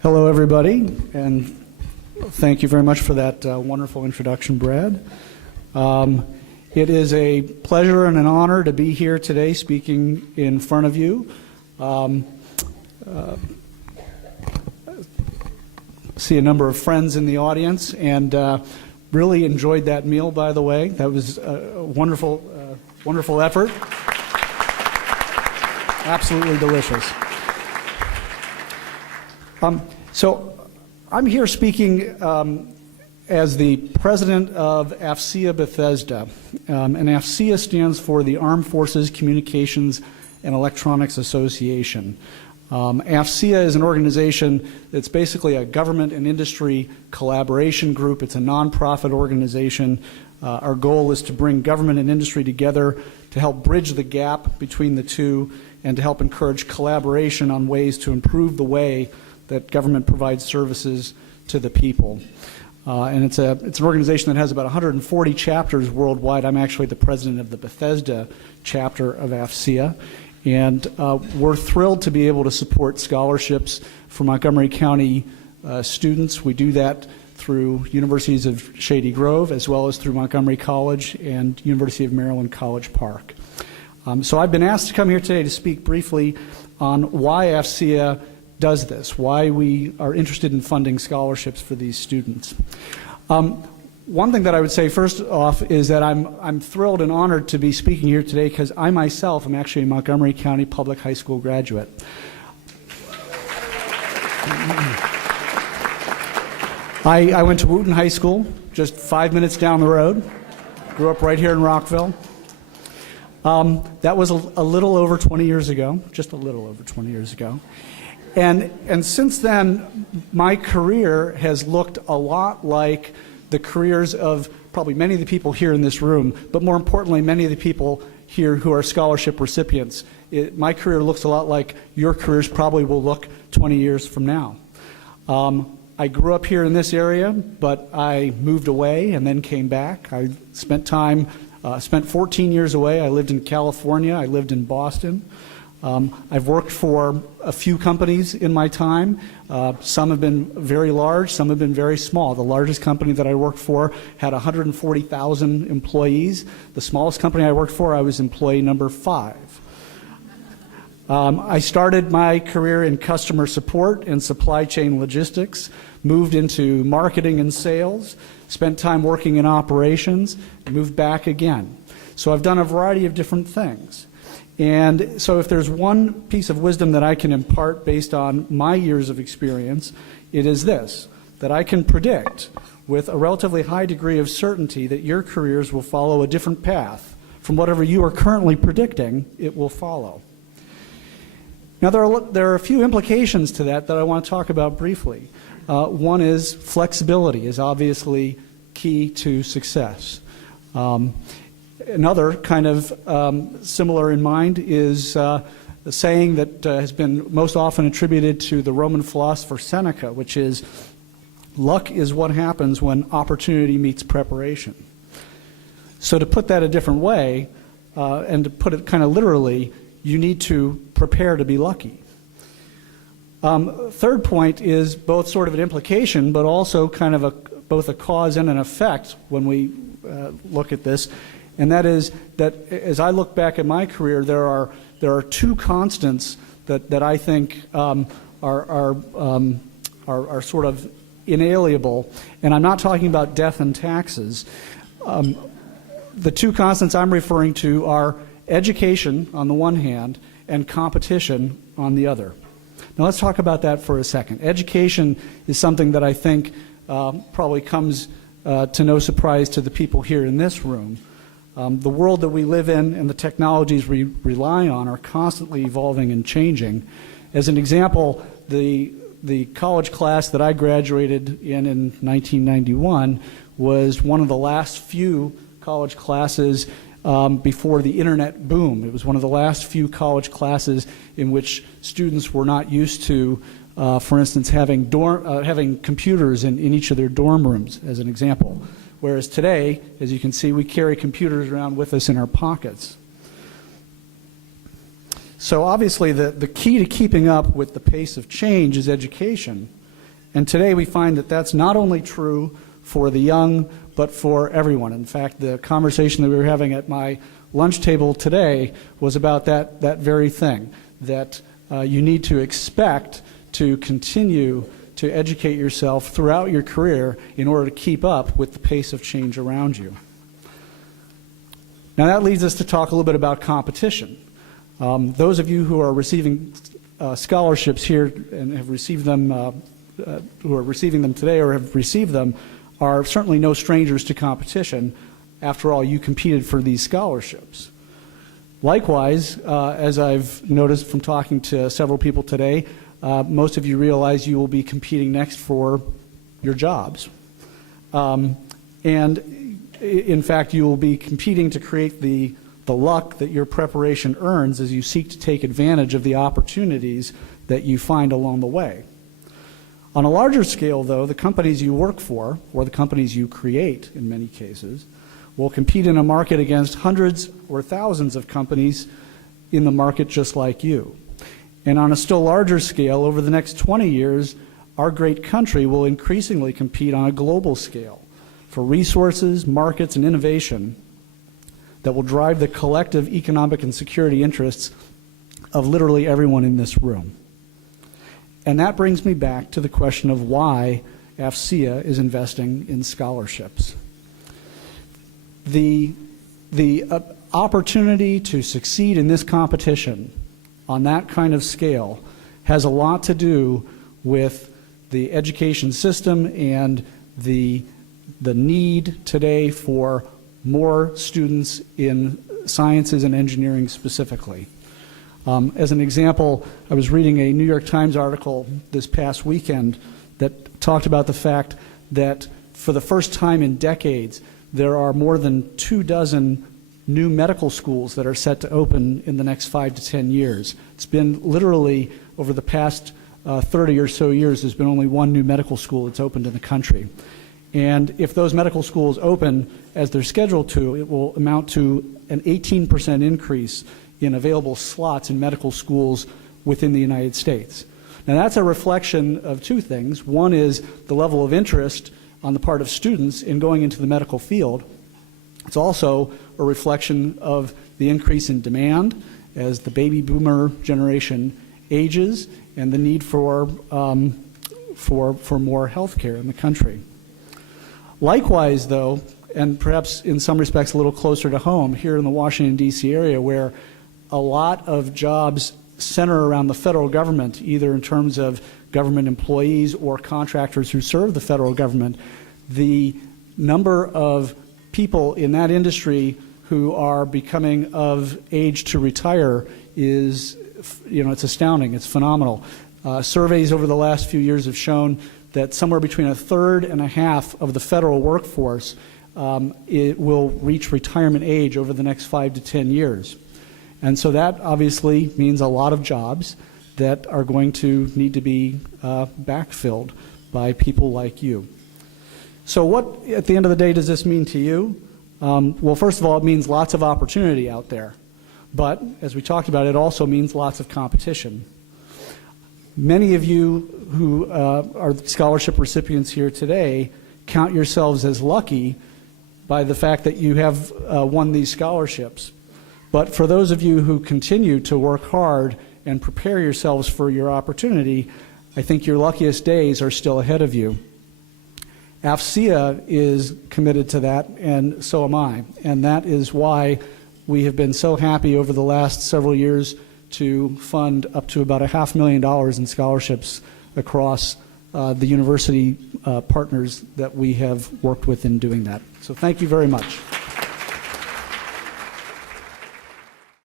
Hello, everybody, and thank you very much for that wonderful introduction, Brad. It is a pleasure and an honor to be here today speaking in front of you. See a number of friends in the audience, and really enjoyed that meal, by the way. That was a wonderful, wonderful effort. Absolutely delicious. So I'm here speaking as the president of AFCEA Bethesda, and AFCEA stands for the Armed Forces Communications and Electronics Association. AFCEA is an organization that's basically a government and industry collaboration group. It's a nonprofit organization. Our goal is to bring government and industry together to help bridge the gap between the two and to help encourage collaboration on ways to improve the way that government provides services to the people. And it's an organization that has about 140 chapters worldwide. I'm actually the president of the Bethesda chapter of AFCEA. And we're thrilled to be able to support scholarships for Montgomery County students. We do that through universities of Shady Grove, as well as through Montgomery College and University of Maryland College Park. So I've been asked to come here today to speak briefly on why AFCEA does this, why we are interested in funding scholarships for these students. One thing that I would say first off is that I'm thrilled and honored to be speaking here today because I myself am actually a Montgomery County Public High School graduate. I went to Wooten High School, just 5 minutes down the road. Grew up right here in Rockville. That was a little over 20 years ago, just a little over 20 years ago. And since then, my career has looked a lot like the careers of probably many of the people here in this room, but more importantly, many of the people here who are scholarship recipients. My career looks a lot like your careers probably will look 20 years from now. I grew up here in this area, but I moved away and then came back. I spent 14 years away. I lived in California. I lived in Boston. I've worked for a few companies in my time. Some have been very large, some have been very small. The largest company that I worked for had 140,000 employees. The smallest company I worked for, I was employee number 5. I started my career in customer support and supply chain logistics, moved into marketing and sales, spent time working in operations, moved back again. So I've done a variety of different things. And so if there's one piece of wisdom that I can impart based on my years of experience, it is this, that I can predict with a relatively high degree of certainty that your careers will follow a different path from whatever you are currently predicting it will follow. Now there are a few implications to that I want to talk about briefly. One is flexibility is obviously key to success. Another kind of similar in mind is a saying that has been most often attributed to the Roman philosopher Seneca, which is, luck is what happens when opportunity meets preparation. So to put that a different way, and to put it kind of literally, you need to prepare to be lucky. Third point is both sort of an implication, but also kind of both a cause and an effect when we look at this. And that is that as I look back at my career, there are two constants that I think are sort of inalienable. And I'm not talking about death and taxes. The two constants I'm referring to are education on the one hand and competition on the other. Now let's talk about that for a second. Education is something that I think probably comes to no surprise to the people here in this room. The world that we live in and the technologies we rely on are constantly evolving and changing. As an example, the college class that I graduated in 1991 was one of the last few college classes before the internet boom. It was one of the last few college classes in which students were not used to, for instance, having computers in each of their dorm rooms, as an example. Whereas today, as you can see, we carry computers around with us in our pockets. So obviously the key to keeping up with the pace of change is education. And today we find that that's not only true for the young, but for everyone. In fact, the conversation that we were having at my lunch table today was about that very thing, that you need to expect to continue to educate yourself throughout your career in order to keep up with the pace of change around you. Now that leads us to talk a little bit about competition. Those of you who are receiving scholarships here and have received them, who are receiving them today or have received them, are certainly no strangers to competition. After all, you competed for these scholarships. Likewise, as I've noticed from talking to several people today, most of you realize you will be competing next for your jobs. And in fact, you will be competing to create the luck that your preparation earns as you seek to take advantage of the opportunities that you find along the way. On a larger scale, though, the companies you work for, or the companies you create in many cases, will compete in a market against hundreds or thousands of companies in the market just like you. And on a still larger scale, over the next 20 years, our great country will increasingly compete on a global scale for resources, markets, and innovation that will drive the collective economic and security interests of literally everyone in this room. And that brings me back to the question of why AFCEA is investing in scholarships. The opportunity to succeed in this competition on that kind of scale has a lot to do with the education system and the need today for more students in sciences and engineering specifically. As an example, I was reading a New York Times article this past weekend that talked about the fact that for the first time in decades, there are more than 24 new medical schools that are set to open in the next 5 to 10 years. It's been literally, over the past 30 or so years, there's been only one new medical school that's opened in the country. And if those medical schools open as they're scheduled to, it will amount to an 18% increase in available slots in medical schools within the United States. Now that's a reflection of two things. One is the level of interest on the part of students in going into the medical field. It's also a reflection of the increase in demand as the baby boomer generation ages and the need for more health care in the country. Likewise, though, and perhaps in some respects a little closer to home, here in the Washington, D.C. area, where a lot of jobs center around the federal government, either in terms of government employees or contractors who serve the federal government, the number of people in that industry who are becoming of age to retire is, it's astounding, it's phenomenal. Surveys over the last few years have shown that somewhere between a third and a half of the federal workforce it will reach retirement age over the next 5 to 10 years. And so that obviously means a lot of jobs that are going to need to be backfilled by people like you. So what, at the end of the day, does this mean to you? Well, first of all, it means lots of opportunity out there. But, as we talked about, it also means lots of competition. Many of you who are scholarship recipients here today count yourselves as lucky by the fact that you have won these scholarships. But for those of you who continue to work hard and prepare yourselves for your opportunity, I think your luckiest days are still ahead of you. AFCEA is committed to that, and so am I. And that is why we have been so happy over the last several years to fund up to about $500,000 in scholarships across the university partners that we have worked with in doing that. So thank you very much.